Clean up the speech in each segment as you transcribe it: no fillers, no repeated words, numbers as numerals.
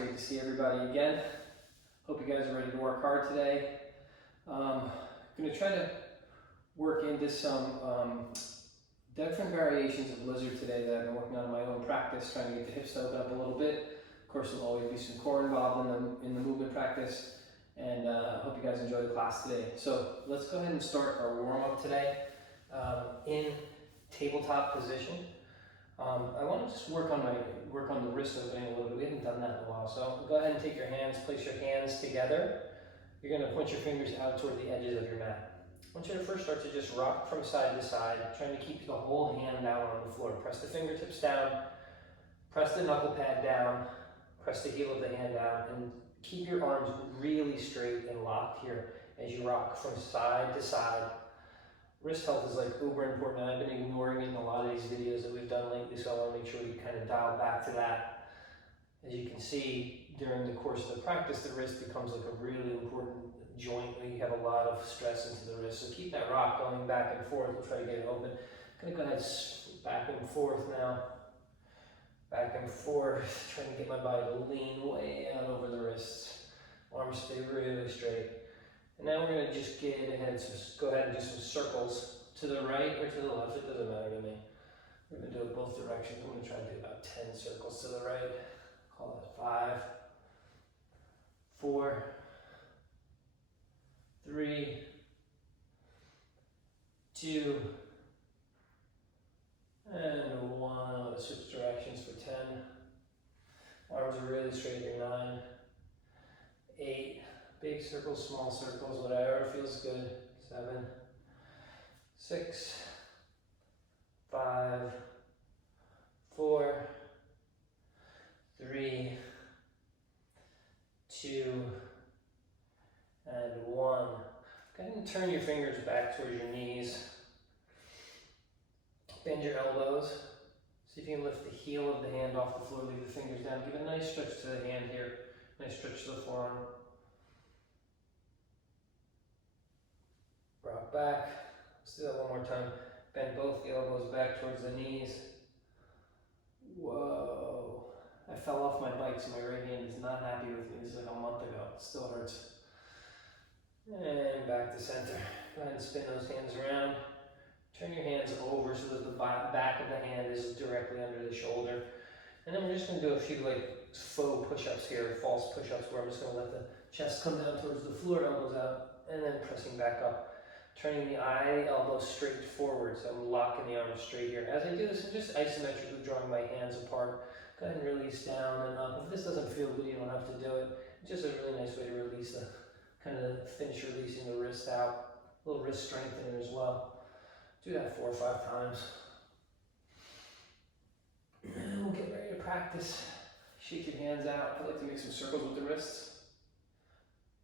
great to see everybody again. Hope you guys are ready to work hard today. I'm going to try to work into some different variations of lizard today that I've been working on in my own practice, trying to get the hips to open up a little bit. Of course, there'll always be some core involved in the movement practice, and I hope you guys enjoy the class today. So let's go ahead and start our warm-up today in tabletop position. I want to just work on the wrist opening a little bit. We haven't done that in a while. So go ahead and take your hands, place your hands together. You're going to point your fingers out toward the edges of your mat. I want you to first start to just rock from side to side, trying to keep the whole hand down on the floor. Press the fingertips down, press the knuckle pad down, press the heel of the hand down, and keep your arms really straight and locked here as you rock from side to side. Wrist health is like uber important, and I've been ignoring it in a lot of these videos that we've done lately, so I want to make sure we kind of dial back to that. As you can see, during the course of the practice, the wrist becomes like a really important joint where you have a lot of stress into the wrist. So keep that rock going back and forth. We'll try to get it open. I'm going to go ahead back and forth now. Back and forth, trying to get my body to lean way out over the wrists. Arms stay really straight. And now we're going to just get ahead, so go ahead and do some circles to the right or to the left. It doesn't matter to me. We're going to do it both directions. I'm going to try to do about 10 circles to the right. Call it 5, 4, 3, 2, and 1. Let's switch directions for 10. Arms are really straight here. 9, 8. Big circles, small circles, whatever feels good. 7, 6, 5, 4, 3, 2, and 1. Go ahead and turn your fingers back towards your knees. Bend your elbows. See if you can lift the heel of the hand off the floor, leave the fingers down. Give a nice stretch to the hand here. Nice stretch to the forearm. Rock back. Let's do that one more time. Bend both the elbows back towards the knees. Whoa. I fell off my bike, so my right hand is not happy with me. This is like a month ago. It still hurts. And back to center. Go ahead and spin those hands around. Turn your hands over so that the back of the hand is directly under the shoulder. And then we're just going to do a few like faux push-ups here, false push-ups, where I'm just going to let the chest come down towards the floor, elbows out, and then pressing back up. Turning the elbow straight forward, so I'm locking the arms straight here. As I do this, I'm just isometrically drawing my hands apart. Go ahead and release down and up. If this doesn't feel good, you don't have to do it. It's just a really nice way to release the, kind of finish releasing the wrist out. A little wrist strengthening as well. Do that 4 or 5 times. And we'll get ready to practice. Shake your hands out. I like to make some circles with the wrists,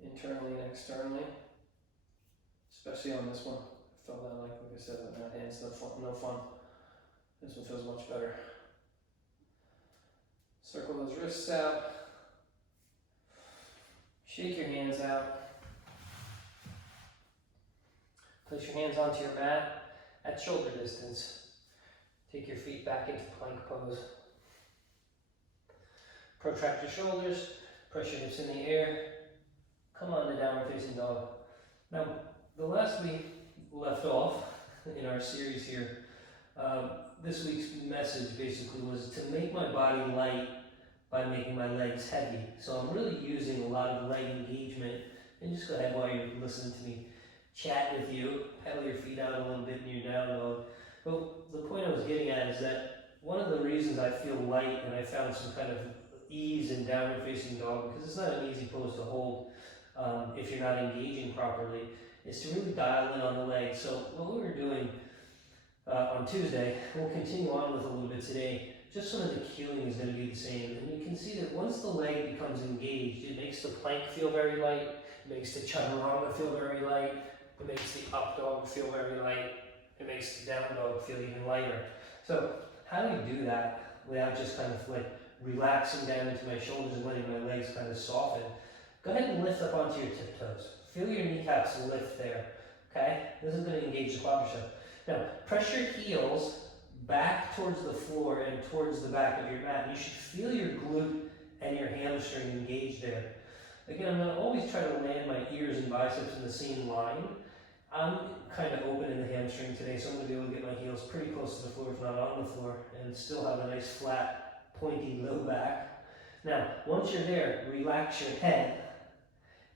internally and externally. Especially on this one. I fell down, like I said, on that hand's no fun. This one feels much better. Circle those wrists out. Shake your hands out. Place your hands onto your mat at shoulder distance. Take your feet back into plank pose. Protract your shoulders. Press your hips in the air. Come on to downward facing dog. Now, the last week left off in our series here, this week's message basically was to make my body light by making my legs heavy. So I'm really using a lot of leg engagement. And just go ahead while you're listening to me chat with you, pedal your feet out a little bit in your down mode. But the point I was getting at is that one of the reasons I feel light and I found some kind of ease in downward facing dog, because it's not an easy pose to hold if you're not engaging properly, is to really dial in on the legs. So what we were doing on Tuesday, we'll continue on with a little bit today, just so that the cueing is going to be the same. And you can see that once the leg becomes engaged, it makes the plank feel very light, it makes the chaturanga feel very light, it makes the up dog feel very light, it makes the down dog feel even lighter. So how do you do that without just kind of like relaxing down into my shoulders and letting my legs kind of soften? Go ahead and lift up onto your tiptoes. Feel your kneecaps lift there, okay? This is going to engage the quadricep. Now, press your heels back towards the floor and towards the back of your mat. You should feel your glute and your hamstring engaged there. Again, I'm going to always try to land my ears and biceps in the same line. I'm kind of open in the hamstring today, so I'm going to be able to get my heels pretty close to the floor, if not on the floor, and still have a nice flat, pointy low back. Now, once you're there, relax your head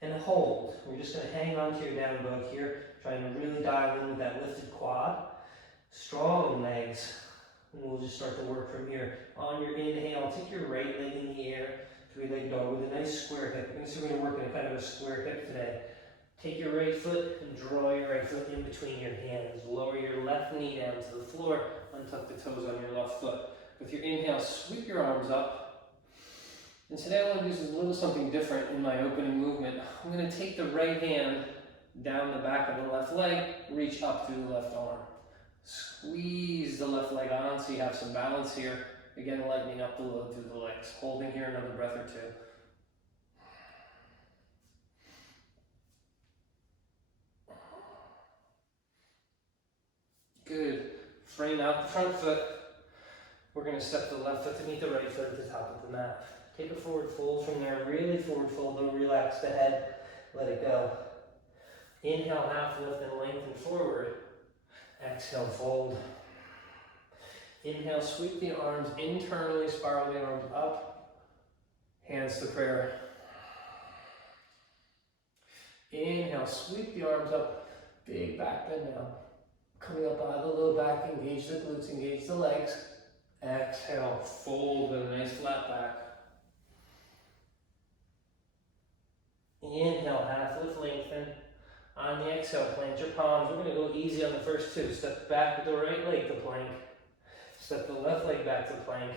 and hold. We're just going to hang on to your down dog here, trying to really dial in with that lifted quad. Strong legs, and we'll just start to work from here. On your inhale, take your right leg in the air, three-leg dog with a nice square hip. We're going to work in a kind of a square hip today. Take your right foot and draw your right foot in between your hands. Lower your left knee down to the floor. Untuck the toes on your left foot. With your inhale, sweep your arms up. And today I want to do a little something different in my opening movement. I'm going to take the right hand down the back of the left leg, reach up through the left arm. Squeeze the left leg on so you have some balance here. Again, lightening up the load through the legs. Holding here another breath or two. Good. Frame out the front foot. We're going to step the left foot to meet the right foot at the top of the mat. Take a forward fold from there. Really forward fold. Don't relax the head. Let it go. Inhale, half lift and lengthen forward. Exhale, fold. Inhale, sweep the arms internally, spiral the arms up. Hands to prayer. Inhale, sweep the arms up. Big back bend down. Coming up out of the low back, engage the glutes, engage the legs. Exhale, fold with a nice flat back. Inhale, half lift, lengthen. On the exhale, plant your palms. We're going to go easy on the first two. Step back with the right leg to plank. Step the left leg back to plank.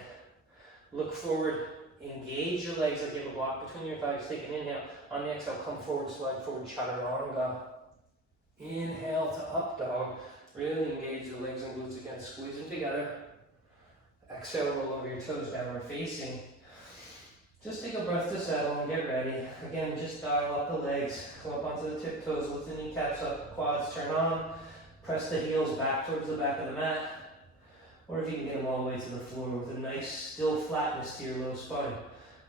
Look forward, engage your legs like you have a block between your thighs. Take an inhale. On the exhale, come forward, slide forward, chaturanga. Inhale to up dog. Really engage the legs and glutes again. Squeeze them together. Exhale, roll over your toes, downward facing. Just take a breath to settle and get ready. Again, just dial up the legs. Come up onto the tiptoes, lift the kneecaps up, quads turn on. Press the heels back towards the back of the mat. Or if you can get them all the way to the floor with a nice still flatness to your low spine.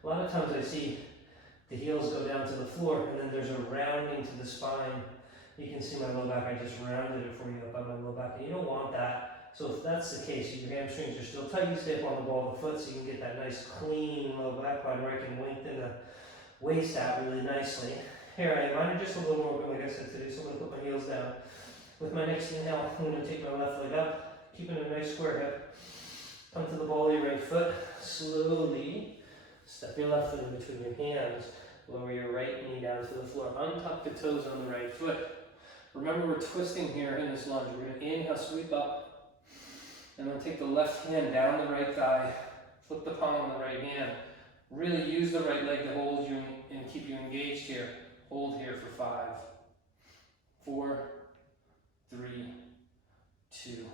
A lot of times I see the heels go down to the floor and then there's a rounding to the spine. You can see my low back, I just rounded it for you up on my low back. And you don't want that. So if that's the case, your hamstrings are still tight, you stay up on the ball of the foot so you can get that nice clean low back line where I can lengthen the waist out really nicely. Here I am, mine are just a little more open like I said today, so I'm going to put my heels down. With my next inhale, I'm going to take my left leg up, keeping a nice square hip. Come to the ball of your right foot, slowly step your left foot in between your hands. Lower your right knee down to the floor. Untuck the toes on the right foot. Remember, we're twisting here in this lunge. We're going to inhale, sweep up. And then take the left hand down the right thigh. Flip the palm on the right hand. Really use the right leg to hold you and keep you engaged here. Hold here for 5, 4, 3, 2,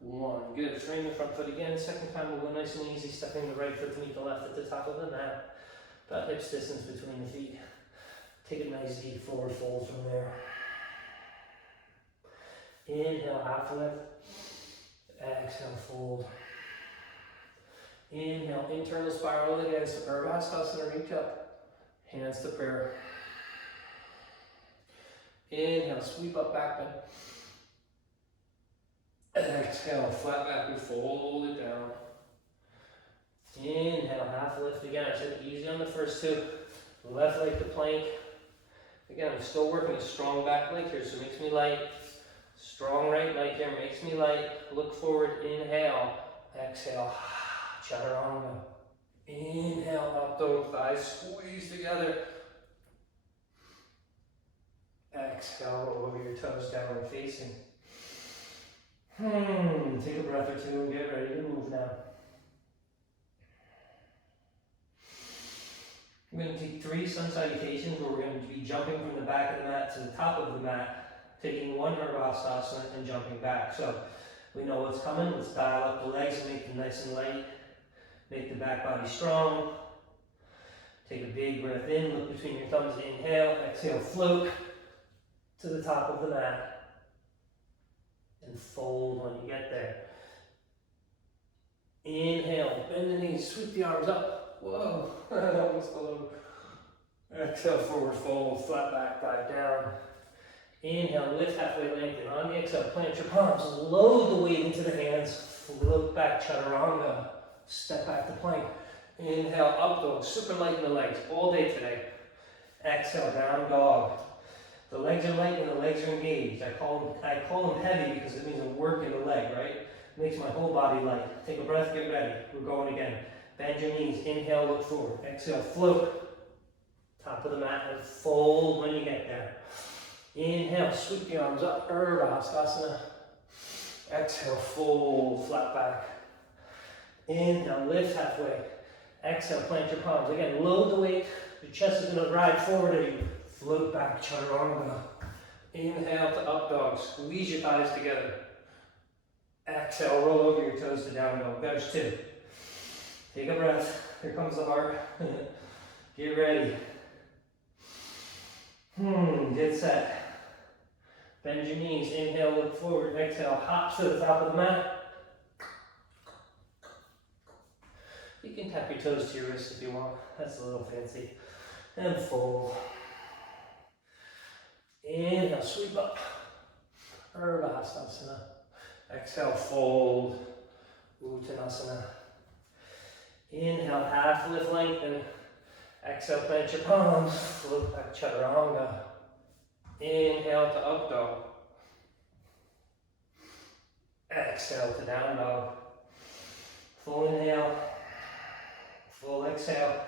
1. Good. Frame the front foot again. Second time we'll go nice and easy. Stepping the right foot to meet the left at the top of the mat. About hips distance between the feet. Take a nice deep forward fold from there. Inhale, half lift. Exhale, fold. Inhale, internal spiral against Urdhva reach up. Hands to prayer. Inhale, sweep up, back bend. Exhale, flat back and fold it down. Inhale, half lift again. I said easy on the first two. Left leg to plank. Again, I'm still working a strong back leg here, so it makes me light. Strong right leg here, makes me light. Look forward, inhale. Exhale, chaturanga. Inhale, up dog, thighs squeeze together. Exhale, roll over your toes, downward facing. Take a breath or two and get ready to move now. We're going to take 3 sun salutations where we're going to be jumping from the back of the mat to the top of the mat, taking 1 Urdhva and jumping back. So we know what's coming. Let's dial up the legs and make them nice and light. Make the back body strong. Take a big breath in, look between your thumbs, inhale, exhale, float to the top of the mat. And fold when you get there. Inhale, bend the knees, sweep the arms up. Whoa, almost fell over. Exhale, forward fold, flat back, dive down. Inhale, lift halfway, lengthen. On the exhale, plant your palms. Load the weight into the hands. Float back, chaturanga. Step back to plank. Inhale, up dog. Super light in the legs all day today. Exhale, down dog. The legs are light and the legs are engaged. I call them heavy because it means I'm working the leg, right? It makes my whole body light. Take a breath, get ready. We're going again. Bend your knees. Inhale, look forward. Exhale, float. Top of the mat and fold when you get there. Inhale, sweep the arms up, Urdhva Hastasana. Exhale, fold, flat back. Inhale, lift halfway. Exhale, plant your palms. Again, load the weight. Your chest is going to ride forward as you float back, chaturanga. Inhale to up dog. Squeeze your thighs together. Exhale, roll over your toes to down dog. There's two. Take a breath. Here comes the heart. Get ready. Get set. Bend your knees. Inhale, look forward. Exhale, hops to the top of the mat. You can tap your toes to your wrist if you want. That's a little fancy. And fold. Inhale, sweep up. Urdhva Hastasana. Exhale, fold. Uttanasana. Inhale, half lift, lengthen. Exhale, plant your palms. Float back, chaturanga. Inhale to up dog. Exhale to down dog. Full inhale. Full exhale.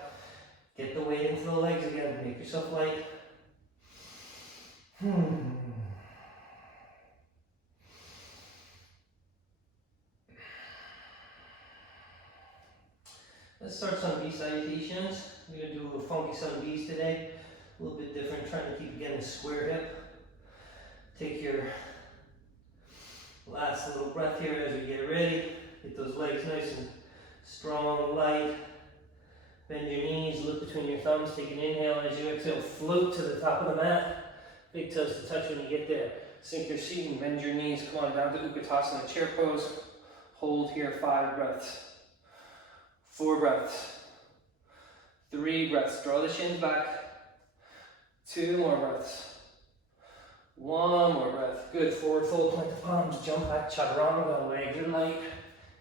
Get the weight into the legs again. Make yourself light. Let's start some V salutations. We're going to do a little funky sun V's today. A little bit different, trying to keep again a square hip. Take your last little breath here as we get ready. Get those legs nice and strong and light. Bend your knees, look between your thumbs, take an inhale. As you exhale, float to the top of the mat. Big toes to touch when you get there. Sink your seat and bend your knees. Come on down to Utkatasana, chair pose. Hold here 5 breaths. 4 breaths. 3 breaths. Draw the shins back. 2 more breaths. 1 more breath. Good. Forward fold, plant the palms, jump back, chaturanga, legs are light.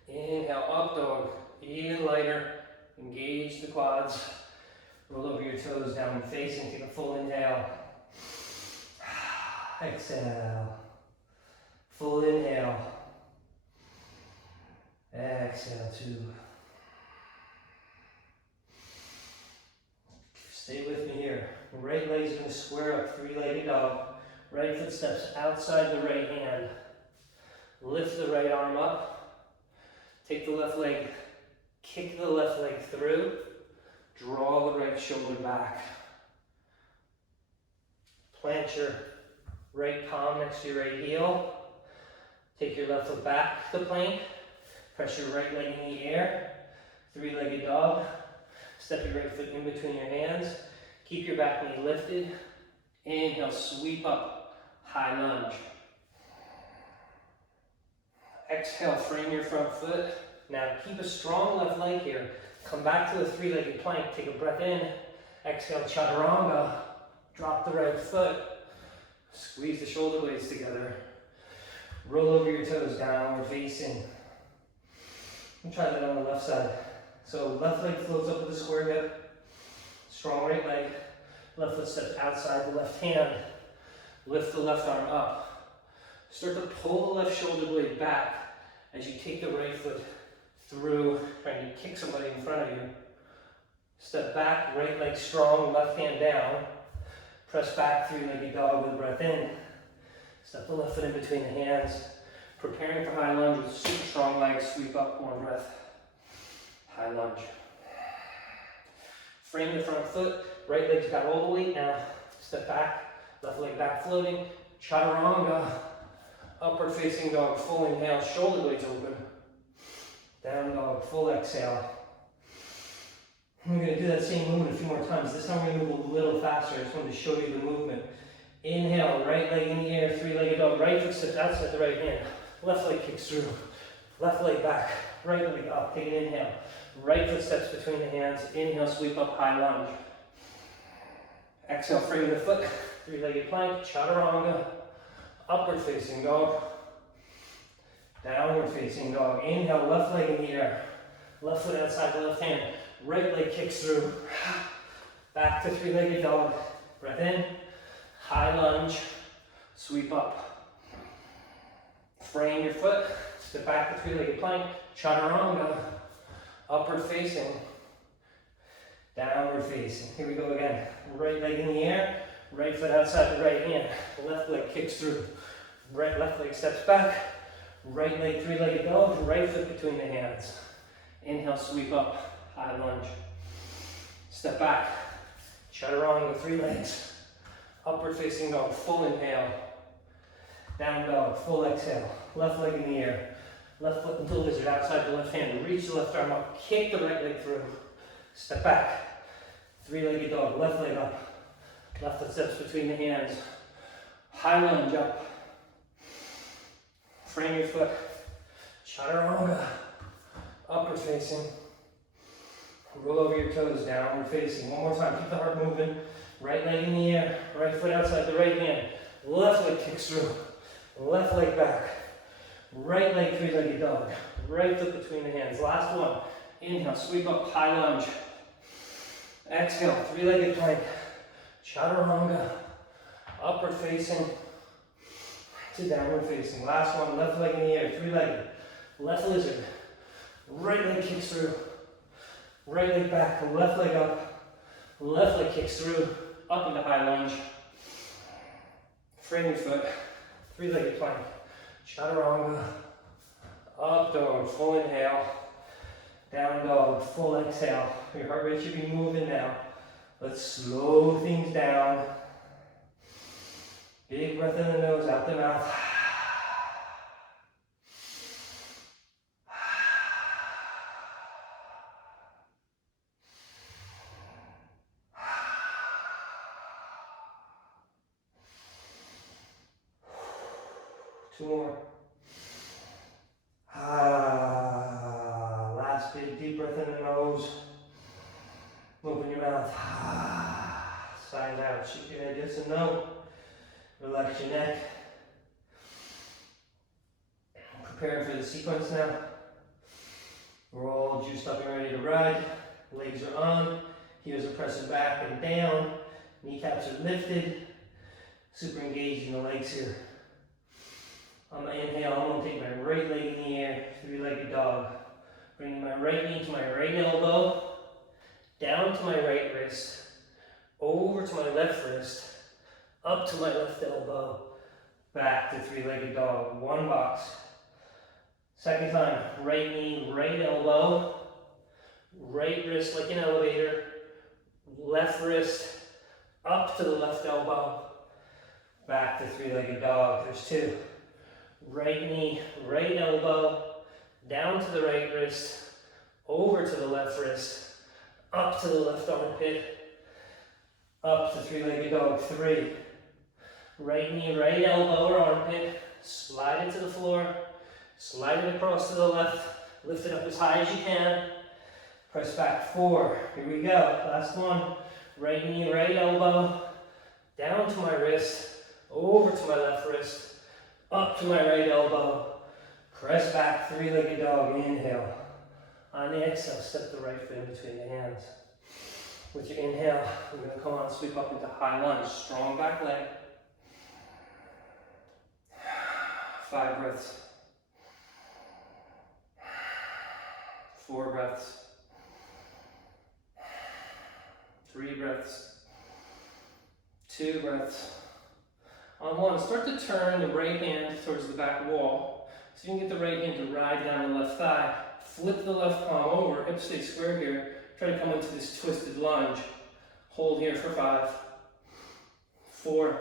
Inhale, up dog. Even lighter. Engage the quads. Roll over your toes, downward facing. Take a full inhale. Exhale. Full inhale. Exhale, 2. Stay with me here. The right leg is going to square up, 3-legged dog. Right foot steps outside the right hand. Lift the right arm up. Take the left leg. Kick the left leg through. Draw the right shoulder back. Plant your right palm next to your right heel. Take your left foot back to plank. Press your right leg in the air. 3-legged dog. Step your right foot in between your hands. Keep your back knee lifted. Inhale, sweep up, high lunge. Exhale, frame your front foot. Now keep a strong left leg here. Come back to the 3-legged plank. Take a breath in. Exhale, chaturanga. Drop the right foot. Squeeze the shoulder blades together. Roll over your toes, downward facing. And try that on the left side. So left leg floats up with a square hip. Strong right leg. Left foot steps outside the left hand. Lift the left arm up. Start to pull the left shoulder blade back as you take the right foot through, trying to kick somebody in front of you. Step back, right leg strong, left hand down. Press back, 3-legged dog with a breath in. Step the left foot in between the hands. Preparing for high lunge with super strong legs. Sweep up, 1 breath. High lunge. Frame the front foot. Right leg's got all the weight now. Step back, left leg back floating. Chaturanga. Upward facing dog, full inhale, shoulder blades open. Down dog, full exhale. We're going to do that same movement a few more times. This time we're going to move a little faster. I just wanted to show you the movement. Inhale, right leg in the air, 3-legged dog. Right foot steps outside the right hand. Left leg kicks through. Left leg back. right leg up, take an inhale. Right foot steps between the hands, inhale, sweep up, high lunge. Exhale, frame the foot, three-legged plank, chaturanga, upward facing dog, downward facing dog. Inhale, left leg in the air, left foot outside the left hand, right leg kicks through, back to three-legged dog. Breath in, high lunge, sweep up. Frame your foot, step back to three-legged plank, chaturanga, upward facing, downward facing. Here we go again. Right leg in the air, right foot outside the right hand, left leg kicks through, left leg steps back, right leg three-legged dog, right foot between the hands. Inhale, sweep up, high lunge. Step back, chaturanga with three legs. Upward facing dog, full inhale. Down dog, full exhale. Left leg in the air. Left foot into lizard, outside the left hand. Reach the left arm up, kick the right leg through. Step back. Three-legged dog, left leg up. Left foot steps between the hands. High lunge up. Frame your foot. Chaturanga. Upward facing. Roll over your toes, downward facing. One more time, keep the heart moving. Right leg in the air, right foot outside the right hand. Left leg kicks through. Left leg back. Right leg three-legged dog. Right foot between the hands. Last one. Inhale, sweep up, high lunge. Exhale, three-legged plank. Chaturanga. Upward facing to downward facing. Last one, left leg in the air, three-legged. Left lizard. Right leg kicks through. Right leg back, left leg up. Left leg kicks through. Up into high lunge. Frame your foot. Three-legged plank. Chaturanga. Up dog, full inhale. Down dog, full exhale. Your heart rate should be moving now. Let's slow things down. Big breath in the nose, out the mouth. 2 more. Last big deep breath in the nose. Open your mouth. Sign out. Shake your head yes and no. Relax your neck. Preparing for the sequence now. We're all juiced up and ready to ride. Legs are on. Heels are pressing back and down. Kneecaps are lifted. Super engaged in the legs here. On my inhale, I'm going to take my right leg in the air, three-legged dog. Bringing my right knee to my right elbow, down to my right wrist, over to my left wrist, up to my left elbow, back to three-legged dog. 1 box. Second time, right knee, right elbow, right wrist like an elevator, left wrist, up to the left elbow, back to three-legged dog. There's 2. Right knee, right elbow, down to the right wrist, over to the left wrist, up to the left armpit, up to three-legged dog. 3. Right knee, right elbow or armpit, slide it to the floor, slide it across to the left, lift it up as high as you can, press back. 4. Here we go. Last one. Right knee, right elbow, down to my wrist, over to my left wrist, up to my right elbow, press back, three-legged dog, inhale. On the exhale, step the right foot in between the hands. With your inhale, we're going to come on, sweep up into high lunge, strong back leg. 5 breaths. 4 breaths. 3 breaths. 2 breaths. On 1, start to turn the right hand towards the back wall. So you can get the right hand to ride down the left thigh. Flip the left palm over, hips stay square here. Try to come into this twisted lunge. Hold here for 5, 4,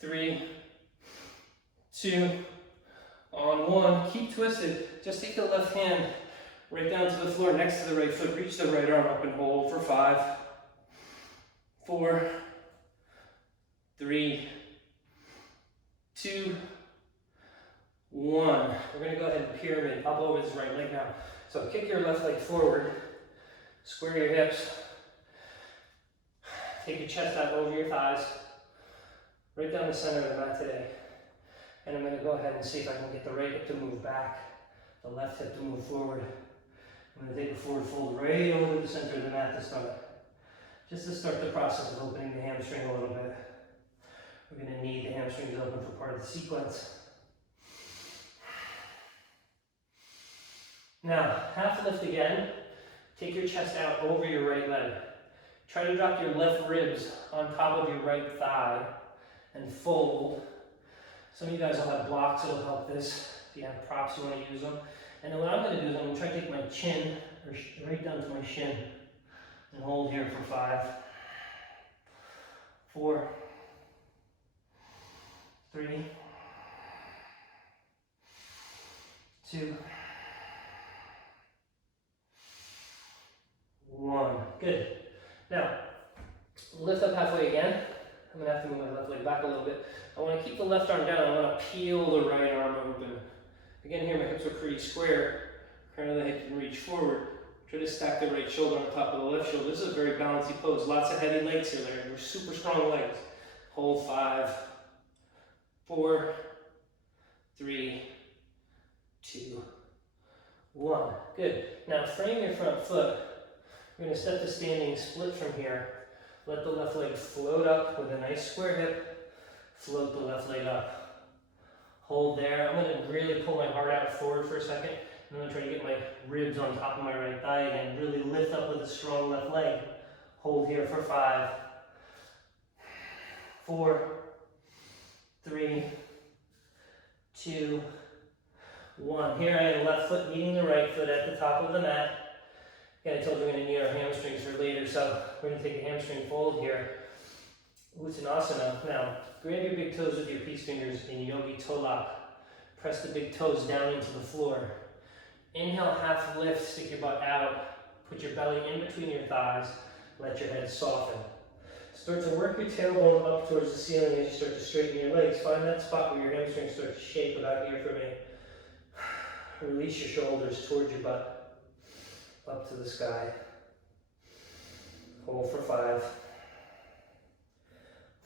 3, 2, on 1. Keep twisted. Just take the left hand right down to the floor next to the right foot. Reach the right arm up and hold for 5, 4, 3, 2, 1. We're going to go ahead and pyramid up over this right right leg now. So kick your left leg forward, square your hips, take your chest out over your thighs, right down the center of the mat today. And I'm going to go ahead and see if I can get the right hip to move back, the left hip to move forward. I'm going to take a forward fold right over the center of the mat to start. Just to start the process of opening the hamstring a little bit. We're going to need the hamstrings open for part of the sequence. Now, half lift again. Take your chest out over your right leg. Try to drop your left ribs on top of your right thigh and fold. Some of you guys will have blocks that'll help this. If you have props, you want to use them. And then what I'm going to do is I'm going to try to take my chin, or right down to my shin, and hold here for 5, 4, 3, 2, 1. Good. Now, lift up halfway again. I'm going to have to move my left leg back a little bit. I want to keep the left arm down. I want to peel the right arm open. Again, here my hips are pretty square. Crown of the head can reach forward. Try to stack the right shoulder on top of the left shoulder. This is a very balanced pose. Lots of heavy legs here. They're super strong legs. Hold 5, 4, 3, 2, 1. Good. Now frame your front foot. We're going to step to standing split from here. Let the left leg float up with a nice square hip. Float the left leg up. Hold there. I'm going to really pull my heart out forward for a second. I'm going to try to get my ribs on top of my right thigh again. Really lift up with a strong left leg. Hold here for 5, 4, 3, 2, 1. Here I am, left foot meeting the right foot at the top of the mat. Again, I told you we're going to need our hamstrings for later, so we're going to take a hamstring fold here. Uttanasana. Now, grab your big toes with your peace fingers in Yogi Toe Lock. Press the big toes down into the floor. Inhale, half lift, stick your butt out. Put your belly in between your thighs. Let your head soften. Start to work your tailbone up towards the ceiling as you start to straighten your legs. Find that spot where your hamstrings start to shake about here for me. Release your shoulders towards your butt, up to the sky. Hold for 5,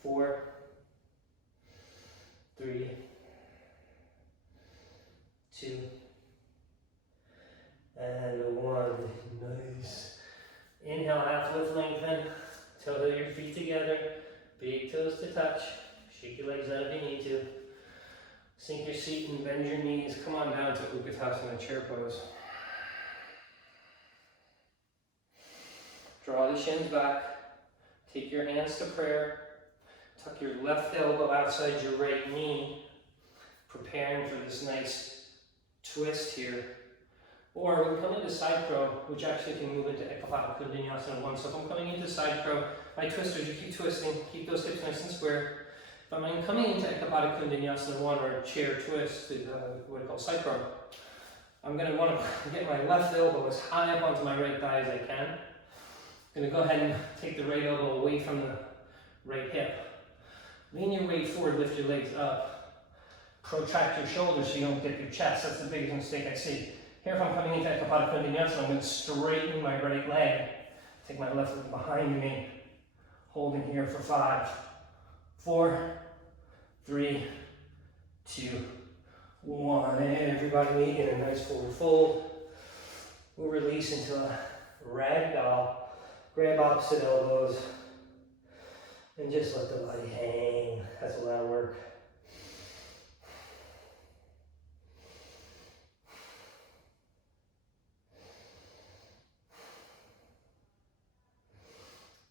4, 3, 2, and 1. Nice. Inhale, half lift, lengthen. Toe your feet together. Big toes to touch. Shake your legs out if you need to. Sink your seat and bend your knees. Come on down to Uttanasana chair pose. Draw the shins back. Take your hands to prayer. Tuck your left elbow outside your right knee. Preparing for this nice twist here. Or we come into side crow, which actually can move into Ekapada Kundanyasana 1. So if I'm coming into side crow, my twisters, you keep twisting, keep those hips nice and square. If I'm coming into Ekapada Kundanyasana 1 or chair twist, what I call side crow, I'm going to want to get my left elbow as high up onto my right thigh as I can. I'm going to go ahead and take the right elbow away from the right hip. Lean your weight forward, lift your legs up. Protract your shoulders so you don't dip your chest. That's the biggest mistake I see. Here, if I'm coming into Ekapada Kundanyasana, I'm going to straighten my right leg. Take my left leg behind me. Holding here for 5, 4, 3, 2, 1. Everybody meet in a nice forward fold. We'll release into a ragdoll. Grab opposite elbows. And just let the body hang. That's a lot of work.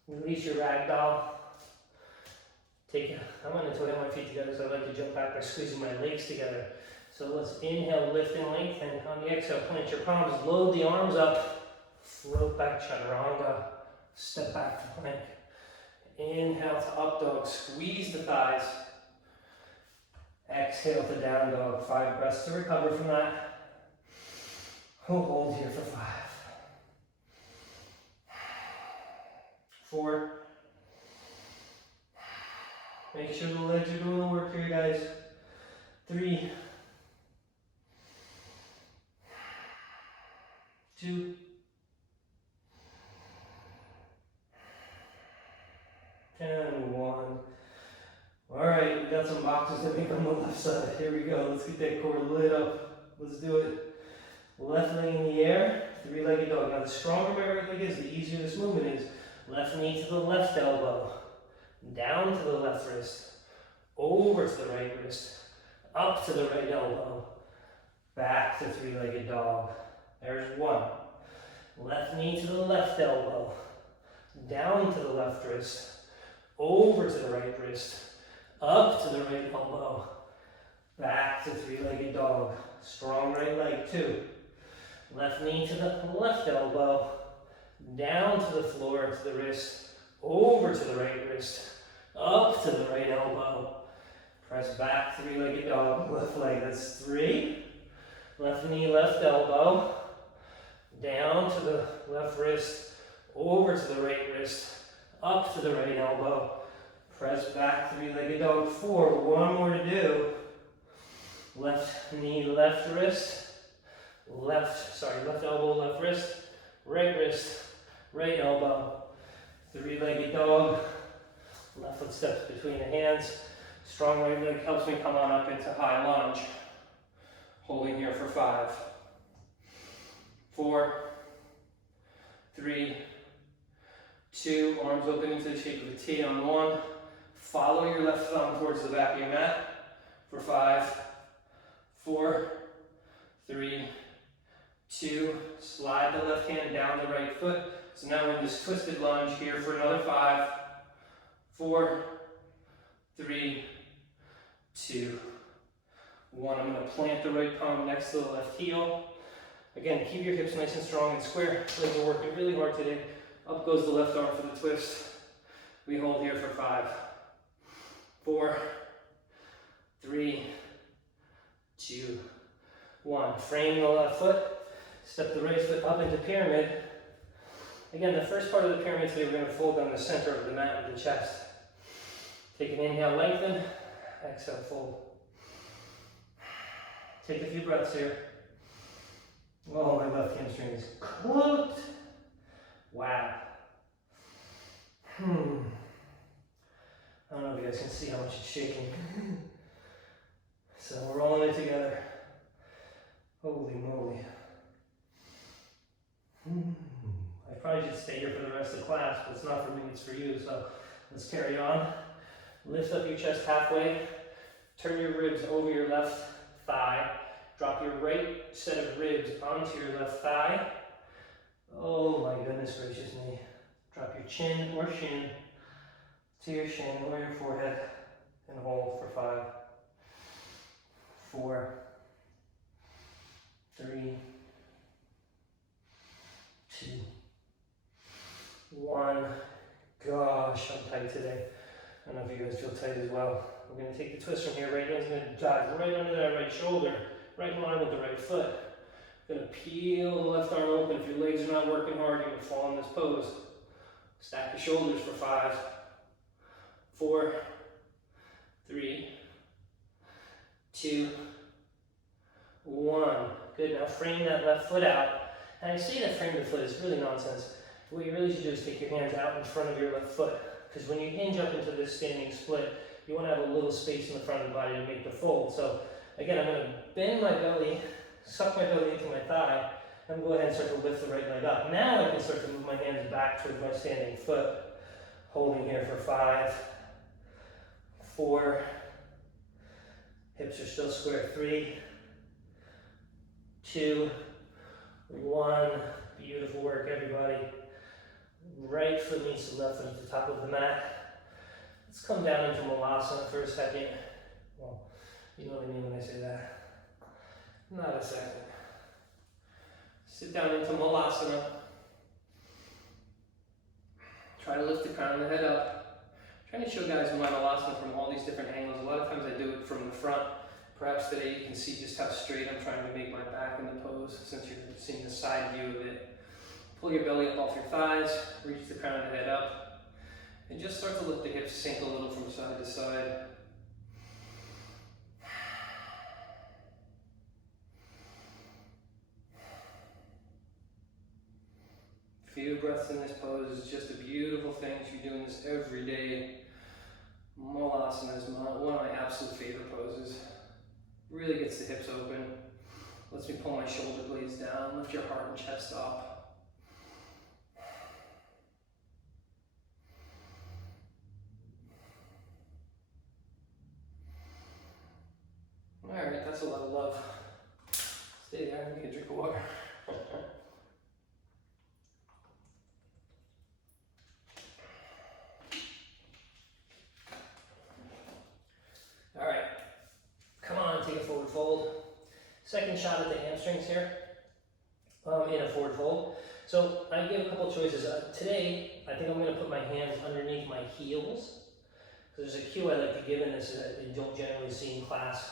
Release your ragdoll. I'm going to toe my feet together, so I like to jump back by squeezing my legs together. So let's inhale, lift and lengthen. On the exhale, plant your palms, load the arms up, float back, chaturanga, step back to plank. Inhale to up dog, squeeze the thighs. Exhale to down dog, 5 breaths to recover from that. Hold here for 5, 4. Make sure the legs are doing the work here, guys. 3, 2, and 1. Alright, we got some boxes to make on the left side. Here we go. Let's get that core lit up. Let's do it. Left leg in the air, 3-legged dog. Now the stronger my right leg is, the easier this movement is. Left knee to the left elbow, down to the left wrist, over to the right wrist, up to the right elbow, back to 3-legged dog. There's 1. Left knee to the left elbow, down to the left wrist, over to the right wrist, up to the right elbow, back to 3-legged dog. Strong right leg, 2. Left knee to the left elbow, down to the floor, to the wrist, over to the right wrist, up to the right elbow. Press back, 3-legged dog, left leg, that's 3. Left knee, left elbow, down to the left wrist, over to the right wrist, up to the right elbow. Press back, 3-legged dog, 4. 1 more to do. Left knee, left wrist, left elbow, left wrist, right elbow. 3-legged dog, left foot steps between the hands. Strong right leg helps me come on up into high lunge. Holding here for 5, 4, 3, 2, arms open into the shape of a T on 1. Follow your left thumb towards the back of your mat for 5, 4, 3, 2, slide the left hand down the right foot. So now we're in this twisted lunge here for another 5, 4, 3, 2, 1. I'm going to plant the right palm next to the left heel. Again, keep your hips nice and strong and square. Legs are working really hard today. Up goes the left arm for the twist. We hold here for 5, 4, 3, 2, 1. Frame the left foot. Step the right foot up into pyramid. Again, the first part of the pyramid today, we're going to fold down the center of the mat with the chest. Take an inhale, lengthen. Exhale, fold. Take a few breaths here. Oh, my left hamstring is cooked. Wow. I don't know if you guys can see how much it's shaking. So we're rolling it together. Holy moly. I probably should stay here for the rest of the class, but it's not for me, it's for you. So let's carry on. Lift up your chest halfway. Turn your ribs over your left thigh. Drop your right set of ribs onto your left thigh. Oh my goodness gracious me. Drop your chin or shin to your shin or your forehead and hold for 5, 4, 3, 2, 1. Gosh, I'm tight today. I don't know if you guys feel tight as well. We're going to take the twist from here. Right hand's going to dive right under that right shoulder, right in line with the right foot. Going to peel the left arm open. If your legs are not working hard, you're going to fall in this pose. Stack your shoulders for 5, 4, 3, 2, 1. Good. Now frame that left foot out. And I say that frame the foot is really nonsense. What you really should do is take your hands out in front of your left foot. Because when you hinge up into this standing split, you want to have a little space in the front of the body to make the fold. So again, I'm going to bend my belly, suck my belly into my thigh, and go ahead and start to lift the right leg up. Now I can start to move my hands back towards my standing foot. Holding here for 5, 4, hips are still square, 3, 2, 1. Beautiful work, everybody. Right foot meets the left foot at the top of the mat. Let's come down into Malasana for a second. Well, you know what I mean when I say that. Not a second. Sit down into Malasana. Try to lift the crown of the head up. Trying to show guys my Malasana from all these different angles. A lot of times I do it from the front. Perhaps today you can see just how straight I'm trying to make my back in the pose since you're seeing the side view of it. Pull your belly up off your thighs, reach the crown of the head up, and just start to let the hips sink a little from side to side. breaths in this pose is just a beautiful thing. If you're doing this every day, Malasana is one of my absolute favorite poses. Really gets the hips open, lets me pull my shoulder blades down, lift your heart and chest up. All right, that's a lot of love. Stay there and get a drink of water. All right, come on, take a forward fold. Second shot at the hamstrings here, in a forward fold. So I gave a couple choices. Today, I think I'm gonna put my hands underneath my heels. So there's a cue I like to give in this that you don't generally see in class.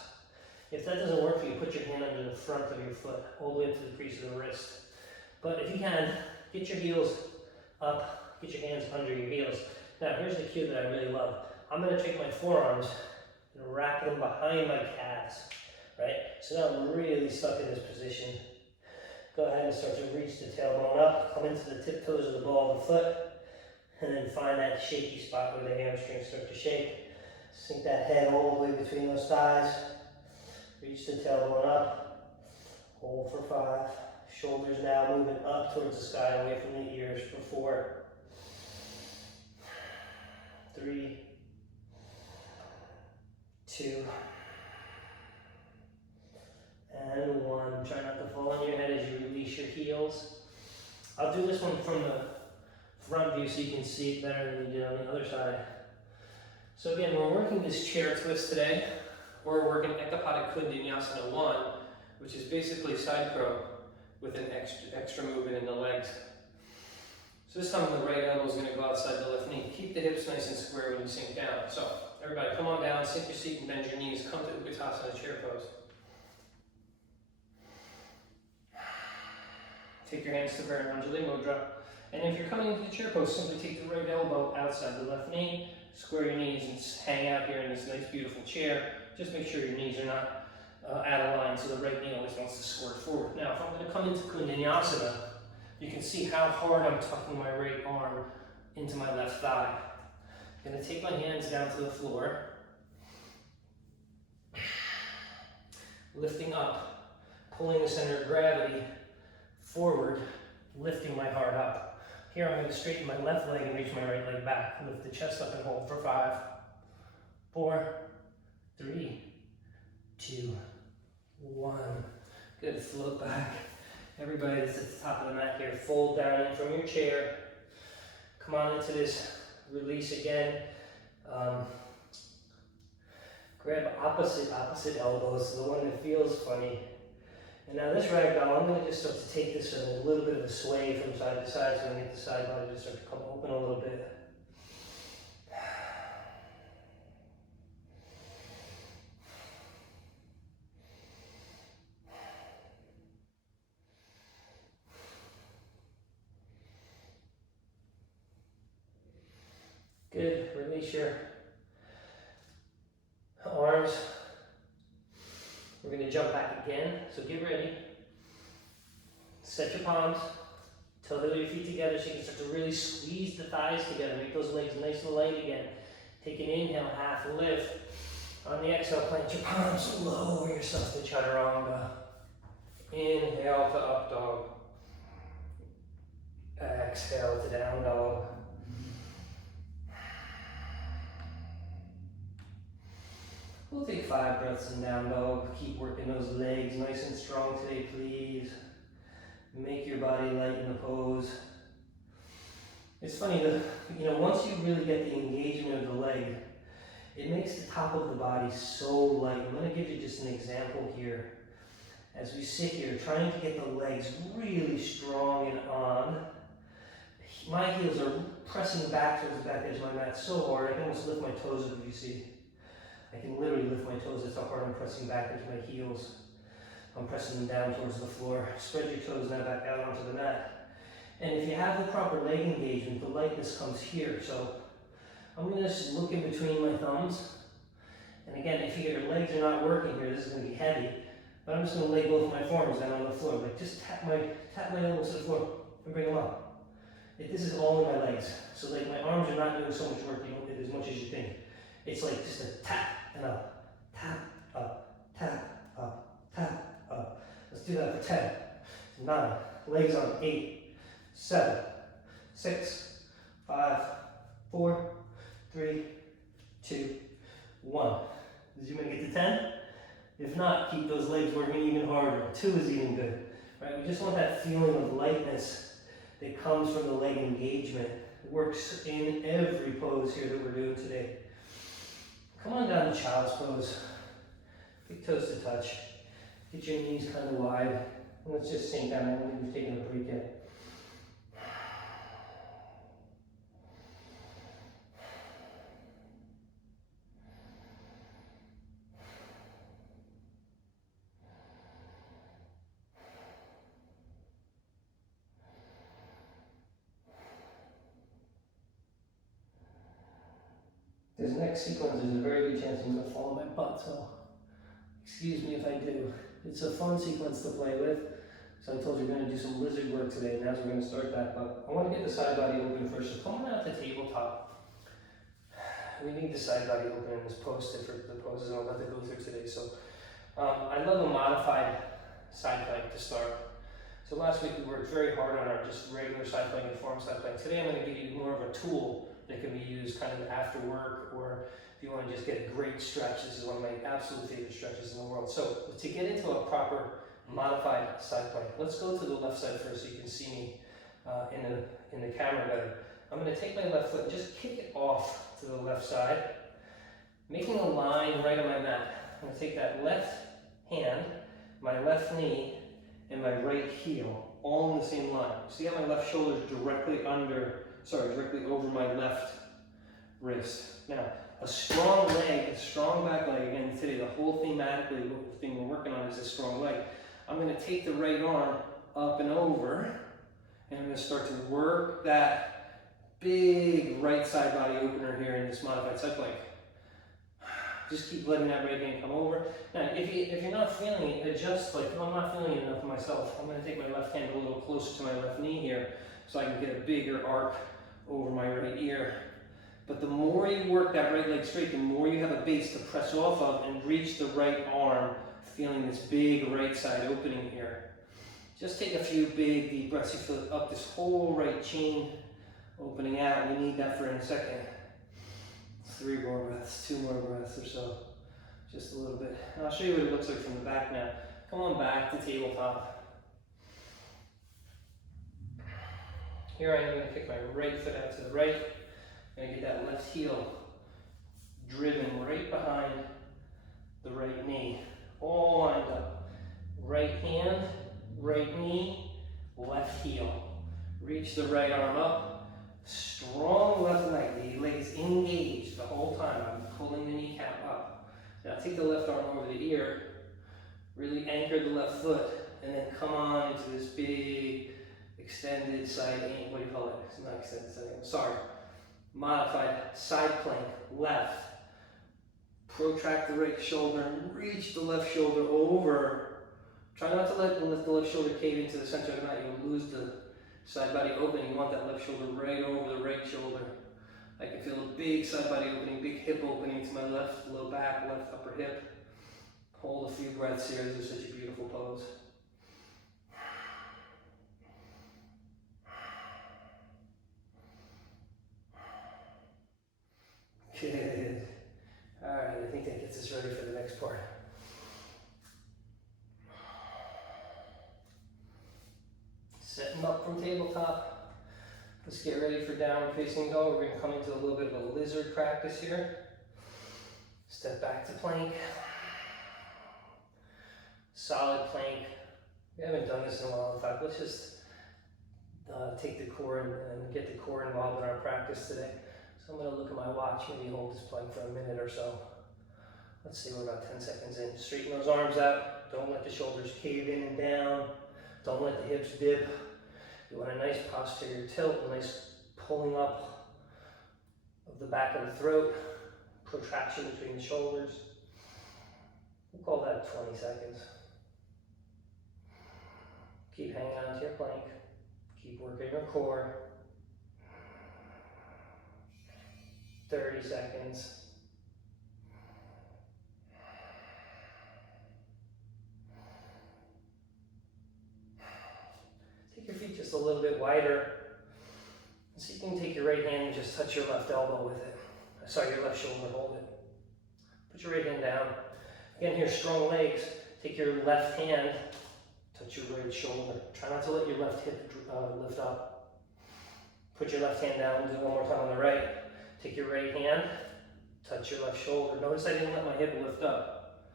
If that doesn't work for you, put your hand under the front of your foot, all the way up to the crease of the wrist. But if you can, get your heels up, get your hands under your heels. Now here's the cue that I really love. I'm gonna take my forearms and wrap them behind my calves, right? So now I'm really stuck in this position. Go ahead and start to reach the tailbone up, come into the tiptoes of the ball of the foot, and then find that shaky spot where the hamstrings start to shake. Sink that head all the way between those thighs. Reach the tailbone up, hold for 5. Shoulders now moving up towards the sky, away from the ears for 4, 3, 2, and 1. Try not to fall on your head as you release your heels. I'll do this one from the front view so you can see it better than you did on the other side. So again, we're working this chair twist today. We're working Ekapada Kundinasana 1, which is basically side crow with an extra movement in the legs. So this time the right elbow is going to go outside the left knee. Keep the hips nice and square when you sink down. So everybody come on down, sink your seat and bend your knees. Come to Utkatasana chair pose. Take your hands to Varanjali Mudra. And if you're coming into the chair pose, simply take the right elbow outside the left knee, square your knees and hang out here in this nice beautiful chair. Just make sure your knees are not out of line, so the right knee always wants to squirt forward. Now, if I'm going to come into Kundinasana, you can see how hard I'm tucking my right arm into my left thigh. I'm going to take my hands down to the floor, lifting up, pulling the center of gravity forward, lifting my heart up. Here I'm going to straighten my left leg and reach my right leg back. Lift the chest up and hold for 5, 4, 3, 2, 1. Good, float back. Everybody that's at the top of the mat here, fold down in from your chair. Come on into this release again. Grab opposite elbows, the one that feels funny. And now this ragdoll, I'm going to just start to take this in a little bit of a sway from side to side, so I'm going to get the side body to start to come open a little bit. Good, release your arms. We're going to jump back again, so get ready. Set your palms, toe your feet together so you can start to really squeeze the thighs together. Make those legs nice and light again. Take an inhale, half lift. On the exhale, plant your palms, lower yourself to Chaturanga. Inhale to up dog. Exhale to down dog. We'll take 5 breaths in down dog. Keep working those legs nice and strong today, please. Make your body light in the pose. It's funny, once you really get the engagement of the leg, it makes the top of the body so light. I'm going to give you just an example here. As we sit here, trying to get the legs really strong and on. My heels are pressing back towards the back edge of my mat so hard, I can almost lift my toes up if you see. I can literally lift my toes, that's how hard I'm pressing back into my heels. I'm pressing them down towards the floor. Spread your toes now back out onto the mat. And if you have the proper leg engagement, the lightness comes here. So I'm going to just look in between my thumbs. And again, if your legs are not working here, this is going to be heavy. But I'm just going to lay both my forearms down on the floor. Like just tap my elbows to the floor and bring them up. This is all in my legs. So like my arms are not doing so much work, you don't get as much as you think. It's like just a tap and up, tap, up, tap, up, tap, up. Let's do that for 10, 9, legs on, 8, 7, 6, 5, 4, 3, 2, 1. Did you make it to 10? If not, keep those legs working even harder. 2 is even good. Right? We just want that feeling of lightness that comes from the leg engagement. It works in every pose here that we're doing today. Come on down to child's pose. Big toes to touch. Get your knees kind of wide. And let's just sink down. I don't think we've taken a break yet. This next sequence is a very good chance I'm going to fall on my butt, so excuse me if I do. It's a fun sequence to play with. So I told you we're going to do some lizard work today, and as we're going to start that, but I want to get the side body open first. So come on out to tabletop. We need the side body open in this pose for the poses I'm about to go through today. So I love a modified side plank to start. So last week we worked very hard on our just regular side plank and form side plank. Today I'm going to give you more of a tool that can be used kind of after work, or if you want to just get a great stretch. This is one of my absolute favorite stretches in the world. So to get into a proper modified side plank, let's go to the left side first so you can see me in the camera better. I'm going to take my left foot and just kick it off to the left side, making a line right on my mat. I'm going to take that left hand, my left knee, and my right heel all in the same line. See how my left shoulder is directly over my left wrist. Now, a strong leg, a strong back leg, again today the whole thematically, the thing we're working on is a strong leg. I'm going to take the right arm up and over, and I'm going to start to work that big right side body opener here in this modified side plank. Just keep letting that right hand come over. Now, if you're not feeling it, adjust. Like, I'm not feeling it enough myself. I'm going to take my left hand a little closer to my left knee here so I can get a bigger arc over my right ear. But the more you work that right leg straight, the more you have a base to press off of and reach the right arm, feeling this big right side opening here. Just take a few big deep breaths. You feel up this whole right chain opening out. We need that for in a second. 3 more breaths, 2 more breaths or so. Just a little bit. And I'll show you what it looks like from the back now. Come on back to tabletop. Here I am going to kick my right foot out to the right. I'm going to get that left heel driven right behind the right knee. All lined up. Right hand, right knee, left heel. Reach the right arm up. Strong left leg. The leg is engaged the whole time. I'm pulling the kneecap up. Now take the left arm over the ear. Really anchor the left foot. And then come on into this big extended side angle. What do you call it? It's not extended side angle. Sorry. Modified side plank. Left. Protract the right shoulder and reach the left shoulder over. Try not to let the left shoulder cave into the center of the mat. You'll lose the side body opening. You want that left shoulder right over the right shoulder. I can feel a big side body opening, big hip opening to my left low back, left upper hip. Hold a few breaths here. This is such a beautiful pose. Good. All right, I think that gets us ready for the next part. Setting up from tabletop. Let's get ready for downward facing dog. We're going to come into a little bit of a lizard practice here. Step back to plank. Solid plank. We haven't done this in a while. In fact, let's just take the core and get the core involved in our practice today. So I'm going to look at my watch, maybe hold this plank for a minute or so. Let's see, we're about 10 seconds in. Straighten those arms out. Don't let the shoulders cave in and down. Don't let the hips dip. You want a nice posterior tilt, a nice pulling up of the back of the throat, protraction between the shoulders. We'll call that 20 seconds. Keep hanging on to your plank. Keep working your core. 30 seconds. Take your feet just a little bit wider. So you can take your right hand and just touch your left elbow with it. Sorry, your left shoulder, hold it. Put your right hand down. Again, here, strong legs. Take your left hand, touch your right shoulder. Try not to let your left hip lift up. Put your left hand down, do it one more time on the right. Take your right hand, touch your left shoulder. Notice I didn't let my hip lift up.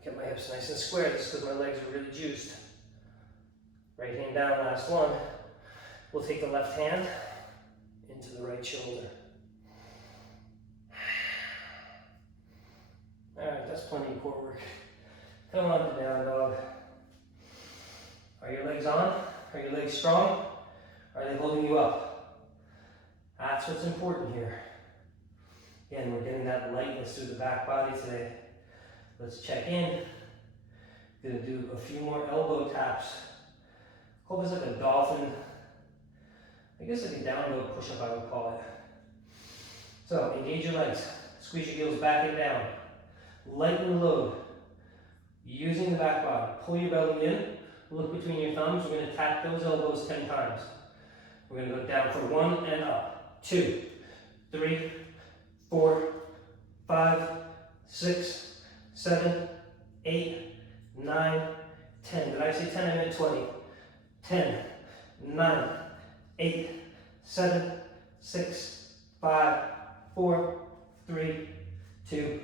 I kept my hips nice and square. This is because my legs are really juiced. Right hand down, last one. We'll take the left hand into the right shoulder. Alright, that's plenty of core work. Come on to down dog. Are your legs on? Are your legs strong? Are they holding you up? That's what's important here. Again, we're getting that lightness through the back body today. Let's check in. Gonna do a few more elbow taps. Call this like a dolphin. I guess like a down dog push-up I would call it. So engage your legs. Squeeze your heels back and down. Lighten the load. Using the back body. Pull your belly in. Look between your thumbs. We're going to tap those elbows 10 times. We're going to go down for 1 and up. 2, 3, 4, 5, 6, 7, 8, 9, 10. Did I say 10? I meant 20. 10, 9, 8, 7, 6, 5, 4, 3, 2,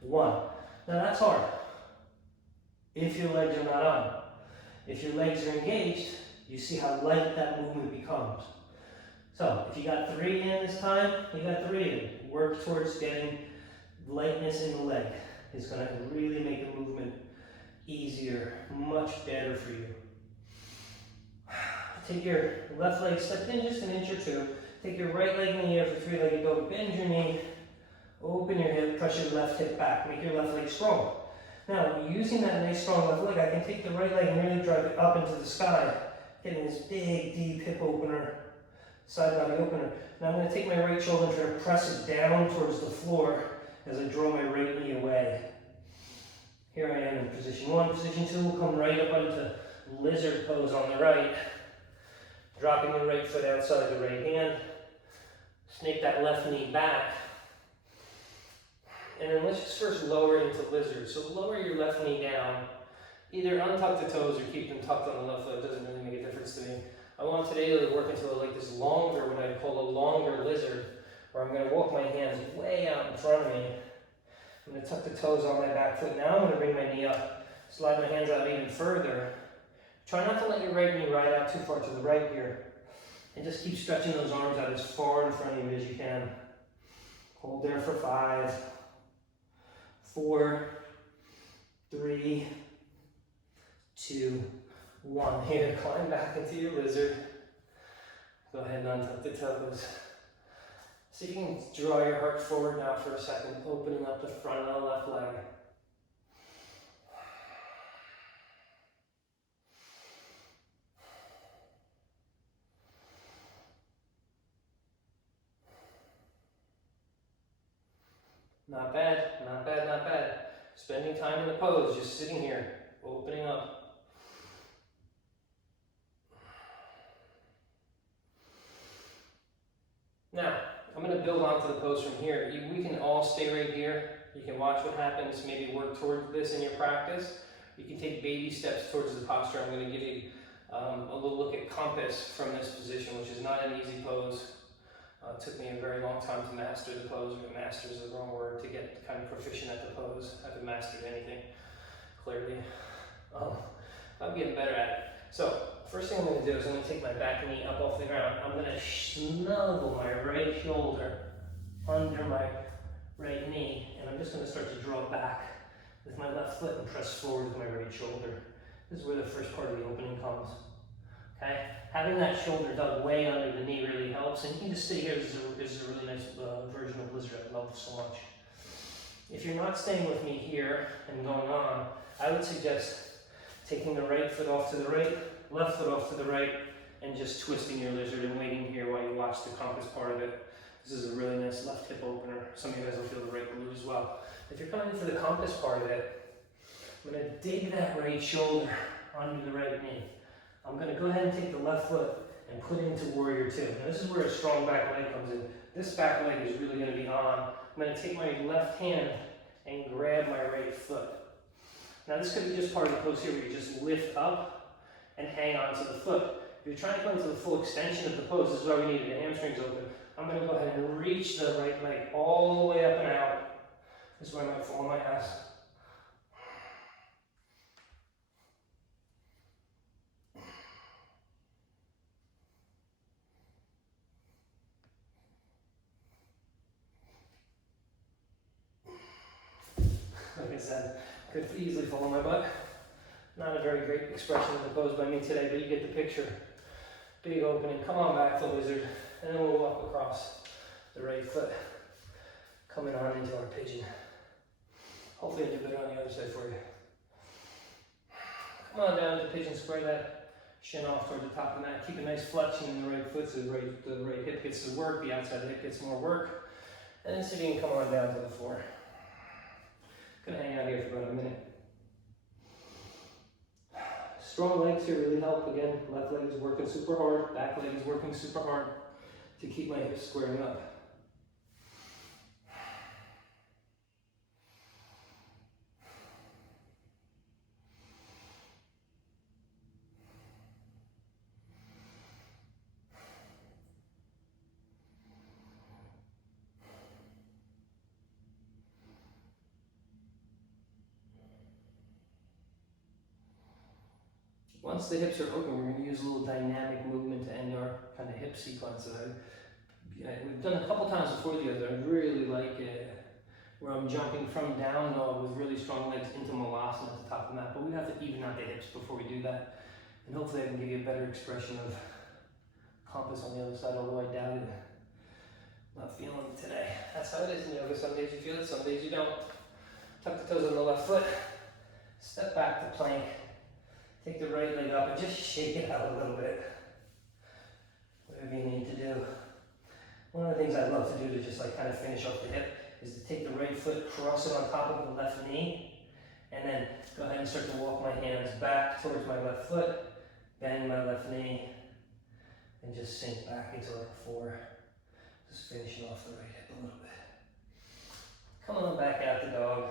1. Now that's hard. If your legs are not on. If your legs are engaged, you see how light that movement becomes. So if you got 3 in this time, you got 3 in. Work towards getting lightness in the leg. It's going to really make the movement easier, much better for you. Take your left leg, step in just an inch or 2. Take your right leg in the air for 3-legged dog. Bend your knee, open your hip, press your left hip back. Make your left leg strong. Now, using that nice strong left leg, I can take the right leg and really drive it up into the sky, getting this big, deep hip opener, side body opener. Now I'm going to take my right shoulder and try to press it down towards the floor as I draw my right knee away. Here I am in position 1. Position 2 will come right up into lizard pose on the right. Dropping the right foot outside the right hand. Snake that left knee back. And then let's just first lower into lizard. So lower your left knee down. Either untuck the toes or keep them tucked on the left foot. It doesn't really make a difference to me. I want today to work into like this longer, what I call a longer lizard, where I'm going to walk my hands way out in front of me. I'm going to tuck the toes on my back foot. Now I'm going to bring my knee up. Slide my hands out even further. Try not to let your right knee ride out too far to the right here. And just keep stretching those arms out as far in front of you as you can. Hold there for 5, 4, 3, 2, 1. Here, climb back into your lizard. Go ahead and untuck the toes. So you can draw your heart forward now for a second, opening up the front of the left leg. Not bad, not bad, not bad. Spending time in the pose, just sitting here, opening up. Now, I'm going to build onto the pose from here. We can all stay right here. You can watch what happens, maybe work towards this in your practice. You can take baby steps towards the posture. I'm going to give you a little look at compass from this position, which is not an easy pose. It took me a very long time to master the pose, or master is the wrong word, to get kind of proficient at the pose. I haven't mastered anything, clearly. I'm getting better at it. So, first thing I'm going to do is I'm going to take my back knee up off the ground. I'm going to snuggle my right shoulder under my right knee, and I'm just going to start to draw back with my left foot and press forward with my right shoulder. This is where the first part of the opening comes. Okay? Having that shoulder dug way under the knee really helps, and you can just stay here. This is a really nice version of lizard I love so much. If you're not staying with me here and going on, I would suggest taking the right foot off to the right, left foot off to the right, and just twisting your lizard and waiting here while you watch the compass part of it. This is a really nice left hip opener. Some of you guys will feel the right glute as well. If you're coming in for the compass part of it, I'm going to dig that right shoulder under the right knee. I'm going to go ahead and take the left foot and put it into warrior two. Now this is where a strong back leg comes in. This back leg is really going to be on. I'm going to take my left hand and grab my right foot. Now this could be just part of the pose here where you just lift up and hang on to the foot. If you're trying to come into the full extension of the pose, this is why we need the hamstrings open. I'm going to go ahead and reach the right leg all the way up and out. This is where I might fall on my ass. Like I said, could easily fall on my butt. Not a very great expression of the pose by me today, but you get the picture. Big opening, come on back to lizard, and then we'll walk across the right foot, coming on into our pigeon. Hopefully I do better on the other side for you. Come on down to pigeon, square that shin off toward the top of the mat. Keep a nice flexion in the right foot so the right hip gets to work, the outside hip gets more work. And then see if you can come on down to the floor. Gonna hang out here for about a minute. Strong legs here really help. Again, left leg is working super hard, back leg is working super hard to keep my hips squaring up. Once the hips are open, we're going to use a little dynamic movement to end our kind of hip sequence. We've done a couple times before the other. I really like it, where I'm jumping from down dog with really strong legs into malasana at the top of the mat. But we have to even out the hips before we do that. And hopefully I can give you a better expression of compass on the other side, although I doubt it. Not feeling it today. That's how it is in yoga. Some days you feel it, some days you don't. Tuck the toes on the left foot. Step back to plank. Take the right leg up and just shake it out a little bit. Whatever you need to do. One of the things I love to do to just like kind of finish off the hip is to take the right foot, cross it on top of the left knee, and then go ahead and start to walk my hands back towards my left foot, bend my left knee, and just sink back into like a 4. Just finishing off the right hip a little bit. Come on back out the dog.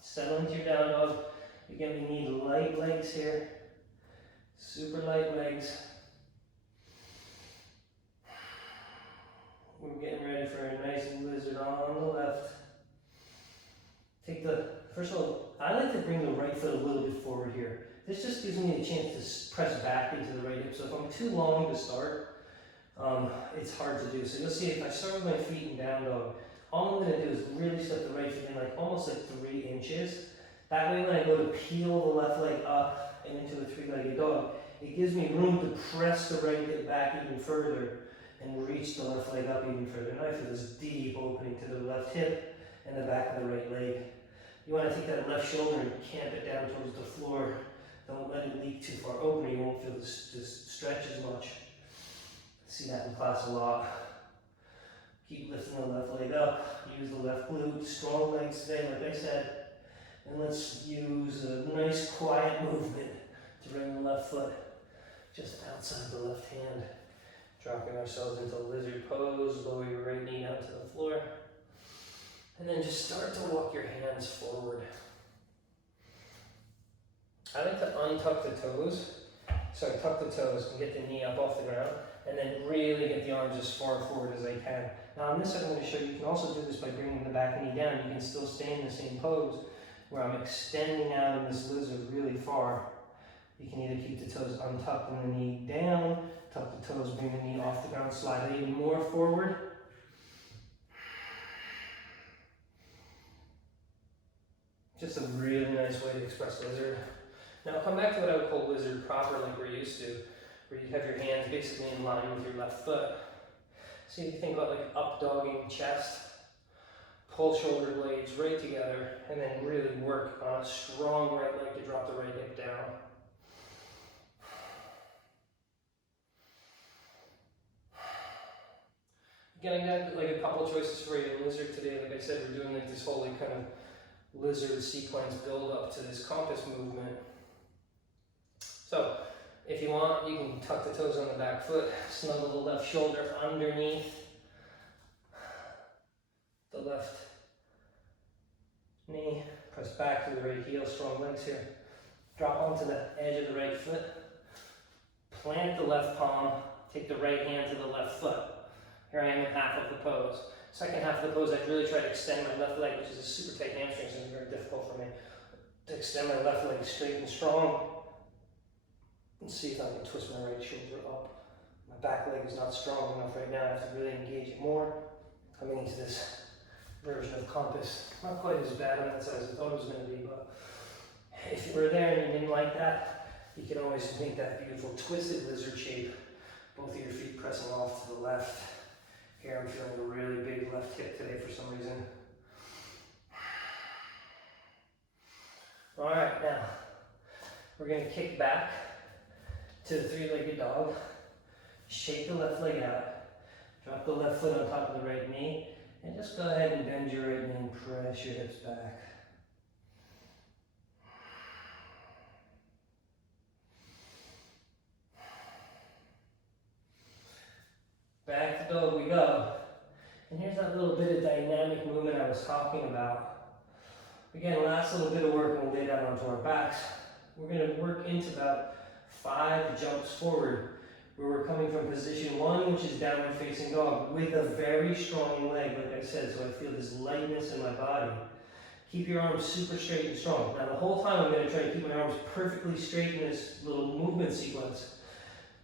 Settle into your down dog. Again, we need light legs here. Super light legs. We're getting ready for a nice lizard on the left. First of all, I like to bring the right foot a little bit forward here. This just gives me a chance to press back into the right hip. So if I'm too long to start, it's hard to do. So you'll see if I start with my feet in down dog, all I'm going to do is really step the right foot in like almost like 3 inches. That way when I go to peel the left leg up and into a 3-legged dog, it gives me room to press the right hip back even further and reach the left leg up even further. Now I feel this deep opening to the left hip and the back of the right leg. You want to take that left shoulder and camp it down towards the floor. Don't let it leak too far open or you won't feel this stretch as much. See that in class a lot. Keep lifting the left leg up. Use the left glute. Strong legs today, like I said. And let's use a nice quiet movement to bring the left foot just outside the left hand. Dropping ourselves into lizard pose. Lower your right knee down to the floor. And then just start to walk your hands forward. I like to untuck the toes. So I tuck the toes and get the knee up off the ground. And then really get the arms as far forward as I can. Now on this side I'm going to show you, you can also do this by bringing the back knee down. You can still stay in the same pose where I'm extending out in this lizard really far. You can either keep the toes untucked and the knee down, tuck the toes, bring the knee off the ground, slide even more forward. Just a really nice way to express lizard. Now come back to what I would call lizard proper, like we're used to, where you have your hands basically in line with your left foot. So you think about like up dogging chest, pull shoulder blades right together, and then really work on a strong right leg to drop the right hip down. Again, I got like a couple choices for you in lizard today. Like I said, we're doing like this whole like kind of lizard sequence build up to this compass movement. So if you want, you can tuck the toes on the back foot, snuggle the left shoulder underneath the left knee, press back to the right heel, strong legs here. Drop onto the edge of the right foot, plant the left palm, take the right hand to the left foot. Here I am in half of the pose. Second half of the pose, I really try to extend my left leg, which is a super tight hamstring, so it's very difficult for me to extend my left leg straight and strong. And see if I can twist my right shoulder up. My back leg is not strong enough right now. I have to really engage it more. Coming into this version of compass. Not quite as bad on that side as I thought it was going to be, but if you were there and you didn't like that, you can always make that beautiful twisted lizard shape. Both of your feet pressing off to the left. Here I'm feeling a really big left hip today for some reason. Alright, now we're going to kick back to the three-legged dog. Shake the left leg out. Drop the left foot on top of the right knee. And just go ahead and bend your right knee and press your hips back. Back to dog we go. And here's that little bit of dynamic movement I was talking about. Again, last little bit of work and we'll lay down onto our backs. We're going to work into about 5 jumps forward, where we're coming from position 1, which is downward facing dog, with a very strong leg, like I said, so I feel this lightness in my body. Keep your arms super straight and strong. Now the whole time I'm going to try to keep my arms perfectly straight in this little movement sequence.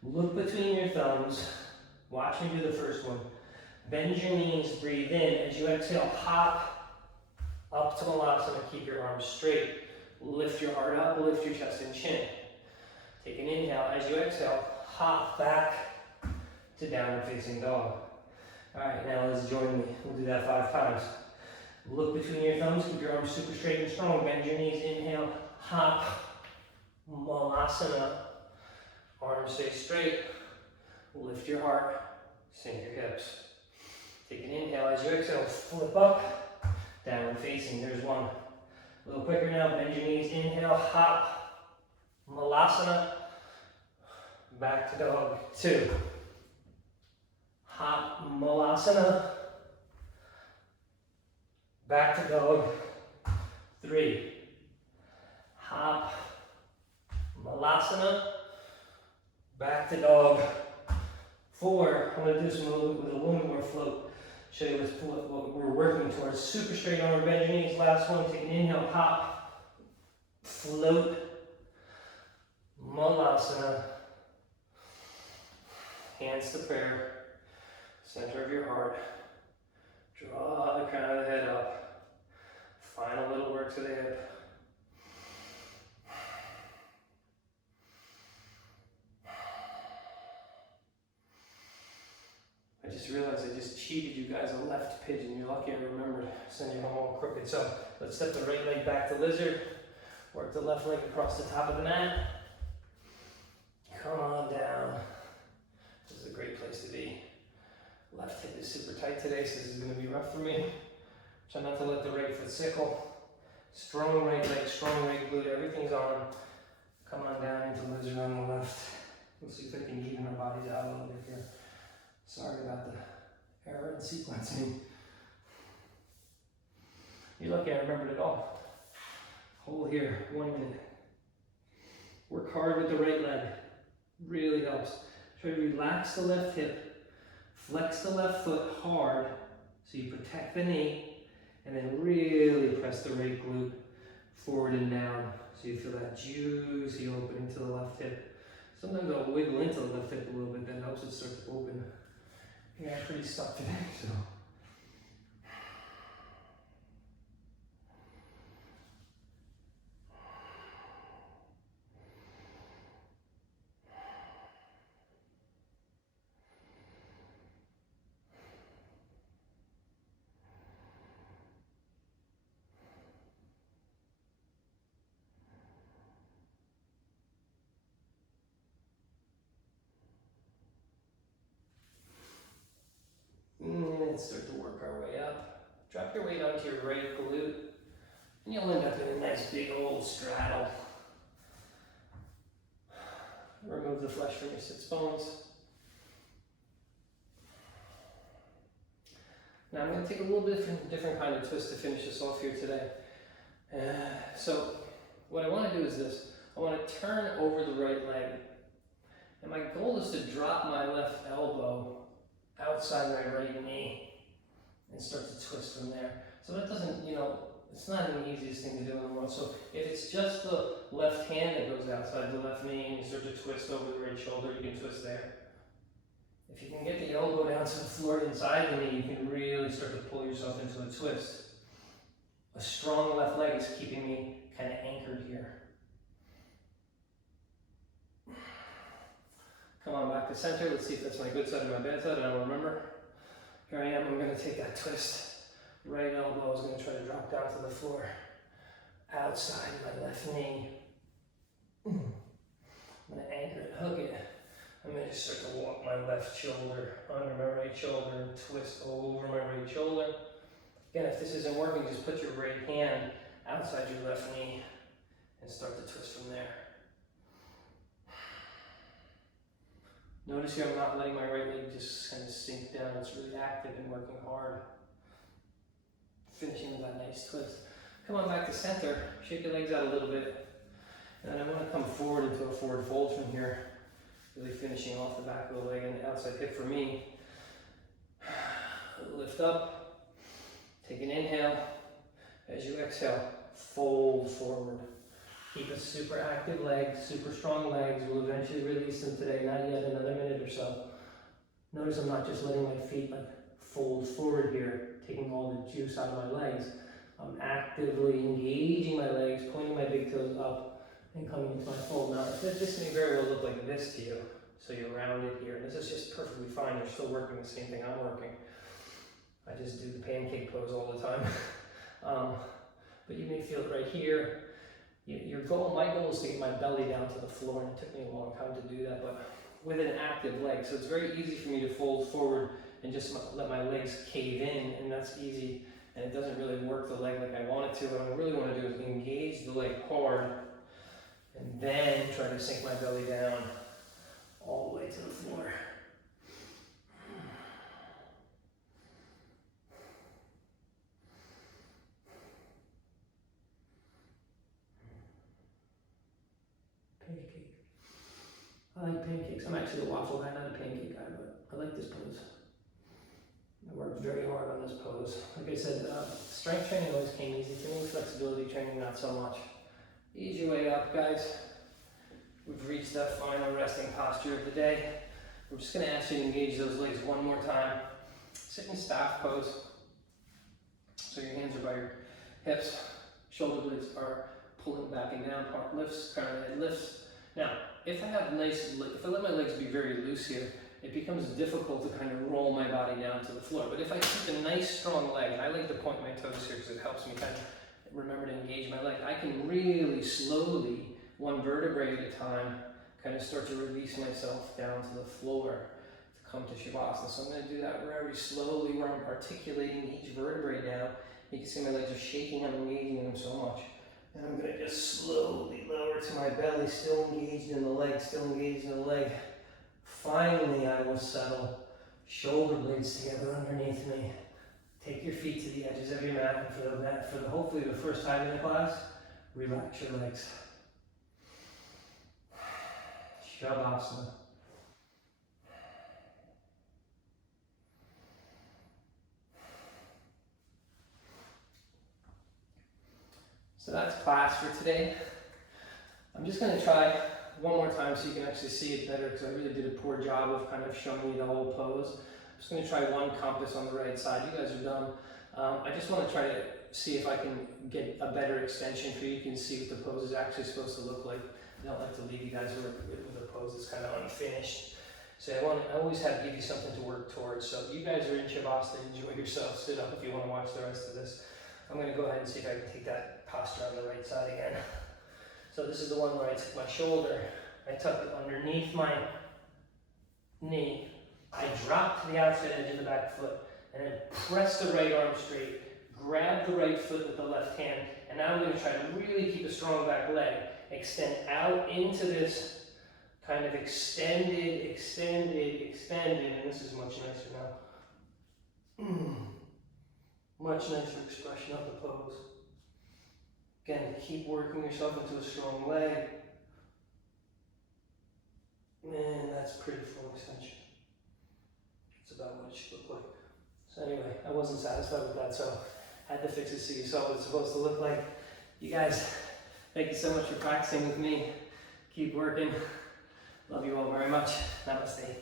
Look between your thumbs. Watch me do the first one. Bend your knees, breathe in. As you exhale, hop up to Malasana, keep your arms straight. Lift your heart up, lift your chest and chin. Take an inhale. As you exhale, hop back to downward facing dog. Alright, now let's join me. We'll do that 5 times. Look between your thumbs, keep your arms super straight and strong. Bend your knees, inhale, hop, Malasana. Arms stay straight. Lift your heart, sink your hips. Take an inhale. As you exhale, flip up, downward facing. There's one. A little quicker now. Bend your knees, inhale, hop, Malasana. Back to dog 2. Hop, Malasana. Back to dog 3. Hop, Malasana. Back to dog 4. I'm going to do some with a little bit more float. Show you what we're working towards. Super straight arm, bend your knees. Last one. Take an inhale, hop, float, Malasana. Hands to prayer, center of your heart. Draw the crown of the head up. Final little work to the hip. I just realized I just cheated you guys a left pigeon. You're lucky I remembered. Send you home all crooked. So let's step the right leg back to lizard. Work the left leg across the top of the mat. Come on down. This is a great place to be. Left hip is super tight today, so this is going to be rough for me. Try not to let the right foot sickle. Strong right leg, strong right glute, everything's on. Come on down into lizard on the left. We'll see if I can even our bodies out a little bit here. Sorry about the error in sequencing. You're lucky I remembered it all. Hold here, 1 minute. Work hard with the right leg. Really helps. Try to relax the left hip. Flex the left foot hard so you protect the knee. And then really press the right glute forward and down so you feel that juicy opening to the left hip. Sometimes I'll wiggle into the left hip a little bit, that helps it start to open. Yeah, I'm pretty stuck today, so. Drop your weight onto your right glute, and you'll end up in a nice big old straddle. Remove the flesh from your sits bones. Now I'm going to take a little bit different kind of twist to finish this off here today. So what I want to do is this. I want to turn over the right leg. And my goal is to drop my left elbow outside my right knee and start to twist from there. So that doesn't, it's not the easiest thing to do in the world. So if it's just the left hand that goes outside the left knee and you start to twist over the right shoulder, you can twist there. If you can get the elbow down to the floor inside the knee, you can really start to pull yourself into a twist. A strong left leg is keeping me kind of anchored here. Come on back to center. Let's see if that's my good side or my bad side. I don't remember. Here I am. I'm going to take that twist. Right elbow is going to try to drop down to the floor. Outside my left knee. I'm going to anchor it, hook it. I'm going to just start to walk my left shoulder under my right shoulder and twist over my right shoulder. Again, if this isn't working, just put your right hand outside your left knee and start to twist from there. Notice here I'm not letting my right leg just kind of sink down. It's really active and working hard. Finishing with that nice twist. Come on back to center. Shake your legs out a little bit. And then I want to come forward into a forward fold from here. Really finishing off the back of the leg and the outside hip for me. Lift up. Take an inhale. As you exhale, fold forward. Keep a super active leg, super strong legs. We'll eventually release them today, not yet, another minute or so. Notice I'm not just letting my feet fold forward here, taking all the juice out of my legs. I'm actively engaging my legs, pointing my big toes up, and coming into my fold. Now, this may very well look like this to you, so you're rounded here. And this is just perfectly fine. You're still working the same thing I'm working. I just do the pancake pose all the time. But you may feel it right here. My goal is to get my belly down to the floor, and it took me a long time to do that, but with an active leg. So it's very easy for me to fold forward and just let my legs cave in, and that's easy, and it doesn't really work the leg like I want it to. What I really want to do is engage the leg hard, and then try to sink my belly down all the way to the floor. Pancake. I like pancakes. I'm actually a waffle guy, not a pancake guy, but I like this pose. I worked very hard on this pose. Like I said, strength training always came easy to me. Flexibility training, not so much. Ease your way up, guys. We've reached that final resting posture of the day. We're just going to ask you to engage those legs one more time. Sit in staff pose. So your hands are by your hips. Shoulder blades are pulling back and down. Heart lifts, kind of head lifts. Now, if I let my legs be very loose here, it becomes difficult to kind of roll my body down to the floor. But if I keep a nice strong leg, and I like to point my toes here because it helps me kind of remember to engage my leg, I can really slowly, one vertebrae at a time, kind of start to release myself down to the floor to come to Shavasana. So I'm going to do that very slowly where I'm articulating each vertebrae down. You can see my legs are shaking, I'm engaging them so much. And I'm going to just slowly lower to my belly, still engaged in the leg, still engaged in the leg. Finally, I will settle, shoulder blades together underneath me. Take your feet to the edges of your mat, and for hopefully the first time in the class, relax your legs. Shavasana. So that's class for today. I'm just going to try one more time so you can actually see it better, because I really did a poor job of kind of showing you the whole pose. I'm just going to try one compass on the right side. You guys are done. I just want to try to see if I can get a better extension for you. You can see what the pose is actually supposed to look like. I don't like to leave you guys with a pose that's kind of unfinished. So I always have to give you something to work towards. So you guys are in Shavasana, enjoy yourself. Sit up if you want to watch the rest of this. I'm going to go ahead and see if I can take that posture on the right side again. So this is the one where I take my shoulder, I tuck it underneath my knee, I drop to the outside edge of the back foot, and then press the right arm straight, grab the right foot with the left hand, and now I'm going to try to really keep a strong back leg. Extend out into this kind of extended, and this is much nicer now. Much nicer expression of the pose. Again, keep working yourself into a strong leg. Man, that's pretty full extension. It's about what it should look like. So anyway, I wasn't satisfied with that, so I had to fix it so you saw what it's supposed to look like. You guys, thank you so much for practicing with me. Keep working. Love you all very much. Namaste.